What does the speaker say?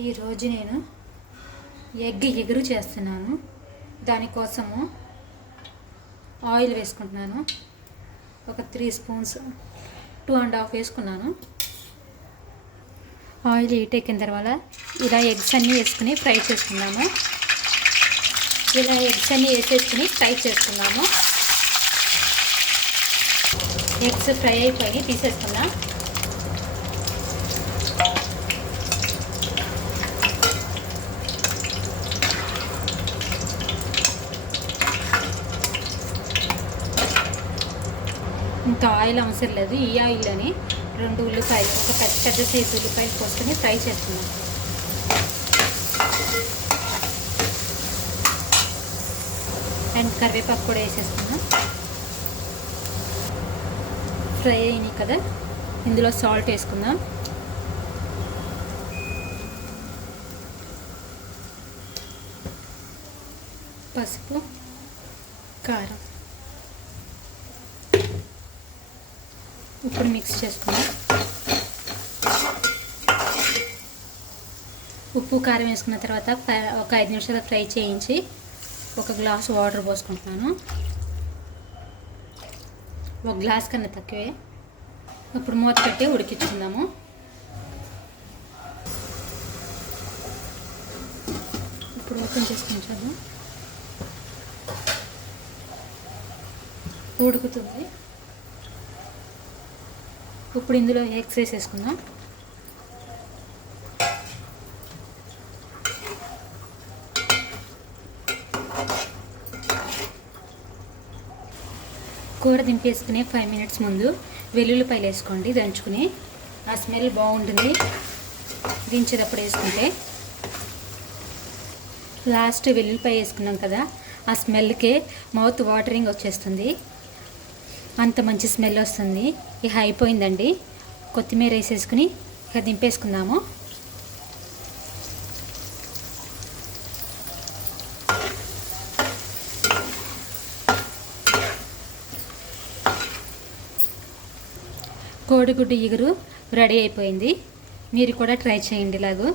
ఈరోజు నేను ఎగ్ ఎగురు చేస్తున్నాను. దానికోసము ఆయిల్ వేసుకుంటున్నాను. ఒక 3 స్పూన్స్ 2.5 వేసుకున్నాను. ఆయిల్ హీట్ ఎక్కిన తర్వాత ఇలా ఎగ్స్ అన్నీ వేసుకుని ఫ్రై చేసుకున్నాము. ఇలా ఎగ్స్ అన్నీ వేసేసుకుని ఫ్రై చేసుకున్నాము. ఎగ్స్ ఫ్రై అయిపోయి తీసేసుకున్నాం. ఇంత ఆయిల్ అవసరం లేదు. ఈ ఆయిల్లోని 2 ఉల్లిపాయలు, ఒక పెద్ద సైజు ఉల్లిపాయలు పోసుకొని ఫ్రై చేసుకున్నాం. అండ్ కరివేపాకు కూడా వేసేసుకున్నాం. ఫ్రై అయినాయి కదా, ఇందులో సాల్ట్ వేసుకుందాం. పసుపు, కారం. ఇప్పుడు మిక్స్ చేసుకుందాం. ఉప్పు కారం వేసుకున్న తర్వాత ఒక 5 నిమిషాలు ఫ్రై చేయించి ఒక గ్లాస్ వాటర్ పోసుకుంటున్నాను. ఒక గ్లాస్ కన్నా తక్కువే. ఇప్పుడు మూత పెట్టి ఉడికించుకుందాము. ఇప్పుడు ఓపెన్ చేసుకుని చూద్దాం. ఉడుకుతుంది. ఇప్పుడు ఇందులో ఎగ్స్ వేసేసుకుందాం. కూర దింపేసుకునే 5 మినిట్స్ ముందు వెల్లుల్లిపాయలు వేసుకోండి దంచుకుని. ఆ స్మెల్ బాగుంటుంది దించేటప్పుడు వేసుకుంటే. లాస్ట్ వెల్లుల్లిపాయ వేసుకున్నాం కదా, ఆ స్మెల్కే మౌత్ వాటరింగ్ వచ్చేస్తుంది. అంత మంచి స్మెల్ వస్తుంది. ఇక అయిపోయిందండి. కొత్తిమీర వేసేసుకుని ఇక దింపేసుకుందాము. కోడిగుడ్డు ఇగురు రెడీ అయిపోయింది. మీరు కూడా ట్రై చేయండి ఇలాగూ.